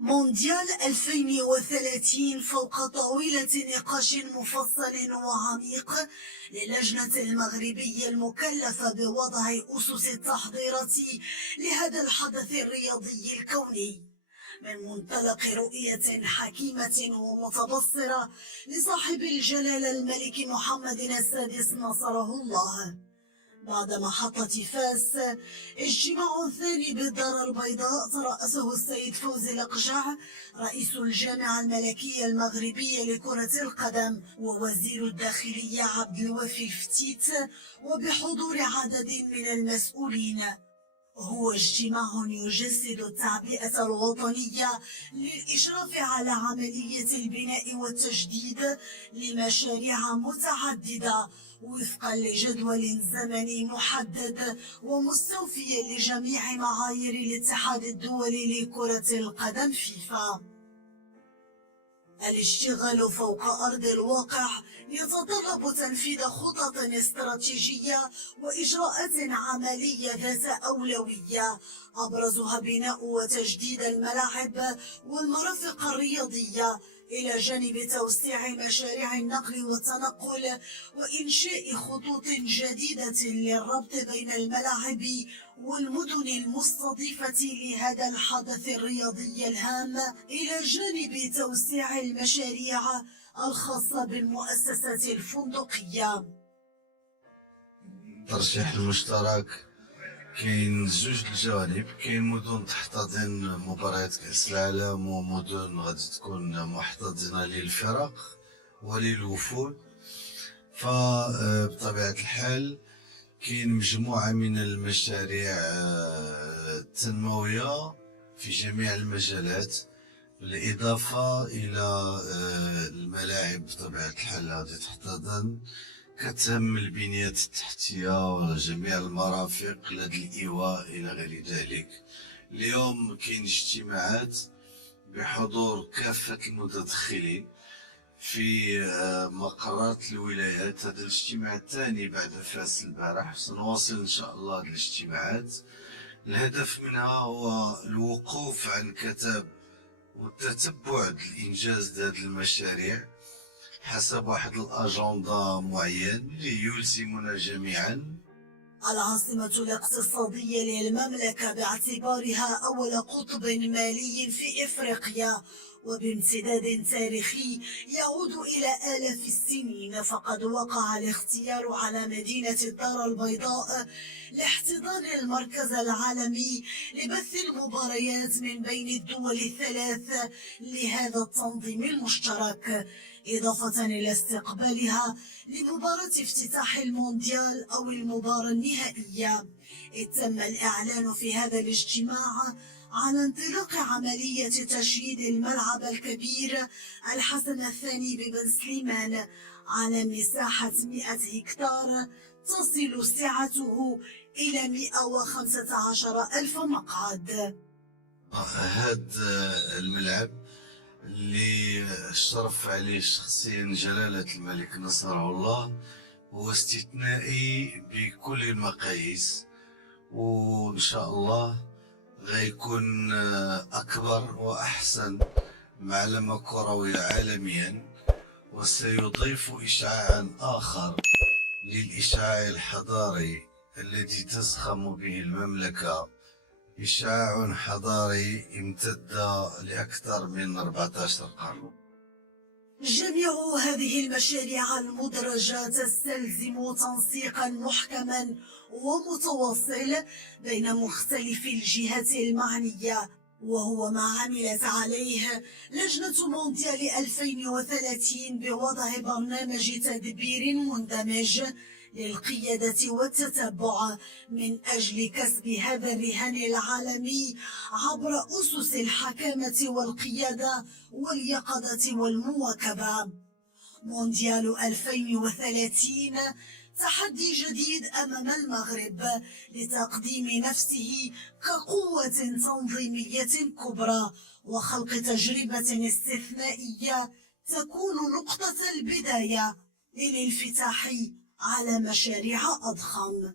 مونديال 2030 فوق طاولة نقاش مفصل وعميق للجنة المغربية المكلفة بوضع أسس التحضيرات لهذا الحدث الرياضي الكوني من منطلق رؤية حكيمة ومتبصرة لصاحب الجلالة الملك محمد السادس نصره الله. بعد محطة فاس، اجتماع ثاني بالدار البيضاء ترأسه السيد فوزي الأقجع رئيس الجامعة الملكية المغربية لكرة القدم ووزير الداخلية عبد الوافي الفتيت، وبحضور عدد من المسؤولين. هو اجتماع يجسد التعبئة الوطنية للإشراف على عملية البناء والتجديد لمشاريع متعددة وفقا لجدول زمني محدد ومستوفيا لجميع معايير الاتحاد الدولي لكرة القدم فيفا. الاشتغال فوق أرض الواقع يتطلب تنفيذ خطط استراتيجية وإجراءات عملية ذات أولوية، أبرزها بناء وتجديد الملاعب والمرافق الرياضية، إلى جانب توسيع مشاريع النقل والتنقل وإنشاء خطوط جديدة للربط بين الملاعب والمدن المستضيفة لهذا الحدث الرياضي الهام، إلى جانب توسيع المشاريع الخاصة بالمؤسسات الفندقية. الترشيح المشترك كاين زوج الجوانب، كاين مدن تحتضن مباريات كأس العالم ومدن غادي تكون محتضنة للفرق وللوفود. فبطبيعة الحال كاين مجموعة من المشاريع التنموية في جميع المجالات، بالإضافة إلى الملاعب بطبيعة الحال غادي تحتضن، كتهم البنيات التحتية وجميع المرافق لدى الإيواء إلى غير ذلك. اليوم كاين اجتماعات بحضور كافة المتدخلين في مقرات الولايات. هذا الاجتماع الثاني بعد فاس البارح، سنواصل إن شاء الله هذه الاجتماعات. الهدف منها هو الوقوف عن كتاب والتتبع الإنجاز هذه المشاريع حسب واحد الأجندة معين اللي يلزمنا جميعا. العاصمة الاقتصادية للمملكة باعتبارها أول قطب مالي في إفريقيا وبامتداد تاريخي يعود إلى آلاف السنين، فقد وقع الاختيار على مدينة الدار البيضاء لاحتضان المركز العالمي لبث المباريات من بين الدول الثلاث لهذا التنظيم المشترك، إضافة إلى استقبالها لمباراة افتتاح المونديال أو المباراة النهائية. تم الإعلان في هذا الاجتماع على انطلاق عملية تشييد الملعب الكبير الحسن الثاني ببن سليمان على مساحة 100 هكتار تصل سعته إلى 115 ألف مقعد. هذا الملعب اللي شرف عليه شخصيا جلالة الملك نصره الله هو استثنائي بكل المقاييس، وإن شاء الله غيكون أكبر وأحسن معلم كروي عالميا، وسيضيف إشعاعا آخر للإشعاع الحضاري الذي تزخم به المملكة، إشعاع حضاري امتد لأكثر من 14 قرن. جميع هذه المشاريع المدرجة تستلزم تنسيقا محكما ومتواصل بين مختلف الجهات المعنية، وهو ما عملت عليه لجنة مونديال 2030 بوضع برنامج تدبير مندمج للقيادة والتتبع من أجل كسب هذا الرهان العالمي عبر أسس الحكامة والقيادة واليقظة والمواكبة. مونديال 2030 تحدي جديد أمام المغرب لتقديم نفسه كقوة تنظيمية كبرى وخلق تجربة استثنائية تكون نقطة البداية للانفتاح على مشاريع أضخم.